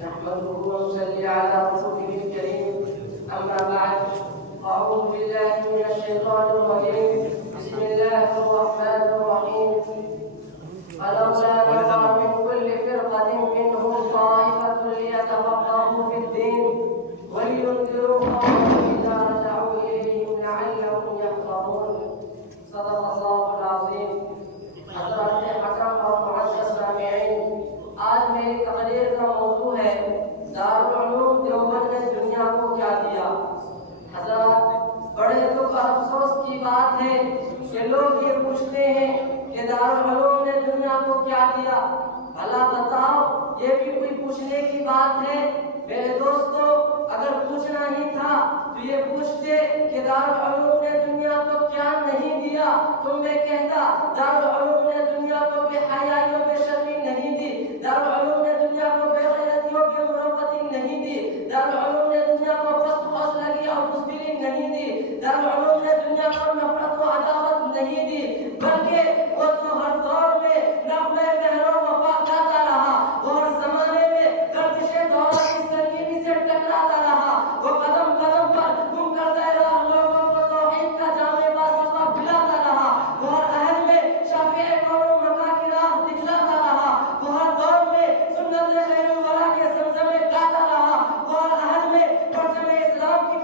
نحمده ونصلي على رسوله الكريم. أما بعد، أعوذ بالله من الشيطان الرجيم. بسم الله الرحمن الرحيم. فلولا نفر من كل فرقة منهم طائفة ليتفقهوا في الدين ولينذروا قومهم إذا رجعوا إليهم لعلهم يحذرون. صدق الله العظيم. حضرات حکم اور معزز سامعین، آج میری تقریر کا موضوع ہے دارالعلوم دیوبند نے دنیا کو کیا دیا. حضرات، بڑے دکھ اور افسوس کی بات ہے کہ لوگ یہ پوچھتے ہیں کہ دارالعلوم نے دنیا کو کیا دیا. بھلا بتاؤ، یہ بھی کوئی پوچھنے کی بات ہے؟ میرے دوستو، اگر پوچھنا ہی تھا تو یہ پوچھتے کہ دارالعلوم نے دنیا کو کیا نہیں دیا. تم میں کہتا دارالعلوم نے دنیا کو بے حیائی و بے شرمی نہیں دی، دارالعلوم نے دنیا کو بے غیرتی و بے مروتی نہیں دی، دارالعلوم نے دنیا کو پست حوصلگی اور بزدلی نہیں دی، دارالعلوم نے دنیا کو نفرت و عداوت نہیں دی، بلکہ وہ تو ہر دور میں نغمے مہر و وفا گاتا رہا، وہ ہر زمانے میں گردش دولت کی سنگینی سے ٹکراتا رہا، وہ قدم قدم پر گم کرتے رہا لوگوں کو توحید کا جامع واسطہ پلاتا رہا، وہ ہر عہد میں شافع کون و مکہ کی راہ دکھلاتا رہا، وہ ہر دور میں سنت خیر الورا کے زمزمے گاتا رہا، وہ ہر عہد میں پرچم اسلام کی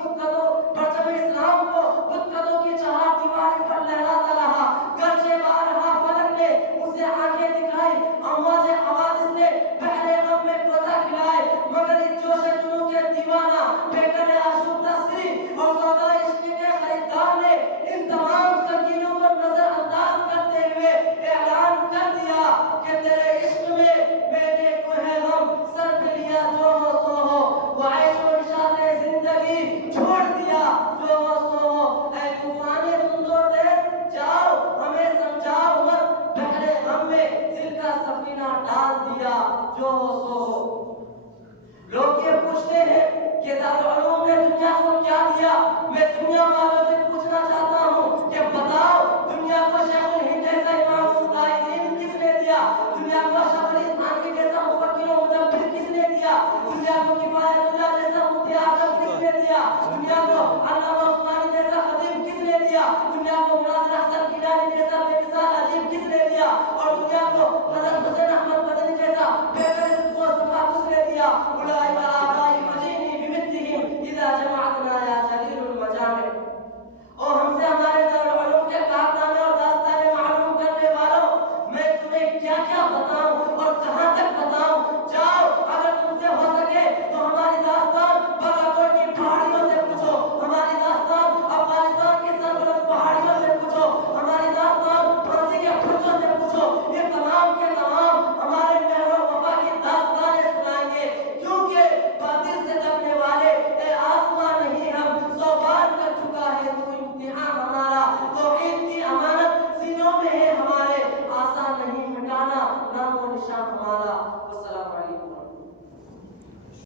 پرچم اسلام کو بتکدوں کی چہار دیواری پر لہراتا رہا. گرچہ بارہا فلک نے اسے آنکھیں دکھائی، امواج حوادث نے بحر غم میں کوتا کھلائے، مگر اس جوش جنوں کے دیوانہ پیکر آشوب تصری اور سودا عشق کے خریدار نے ان تمام سنگینوں پر نظر انداز کرتے ہوئے اعلان کر دیا کہ تیرے عشق میں میں نے کوہ غم سر پہ لیا، جو ہو سو ہو، وہ عیش و نشاط زندگی چھوڑ دیا، جو ہو سو ہو. اے طوفان تندور تیز، جاؤ ہمیں سمجھاؤ مت، بحر غم میں دل کا سفینہ ڈال دیا، جو ہو سو ہو. لوگ یہ پوچھتے ہیں کہ دارالعلوم نے دنیا کو کیا دیا. میں دنیا والوں سے پوچھنا چاہتا ہوں کہ بتاؤ، دنیا کو شیخ الہند جیسا امام مجاہدین کس نے دیا؟ دنیا کو شیخ الہند خانوی جیسا مفکر و مدبر کس نے دیا؟ دنیا کو کفایت اللہ جیسا مفتی اعظم کس نے دیا؟ دنیا کو علامہ عثمانی جیسا خطیب کس نے دیا؟ دنیا کو مناظر حسن کیلانی جیسا بے مثال ادیب کس نے دیا؟ اور دنیا کو حضرت حسین احمد مدنی جیسا بے غرض و صفا کس نے دیا؟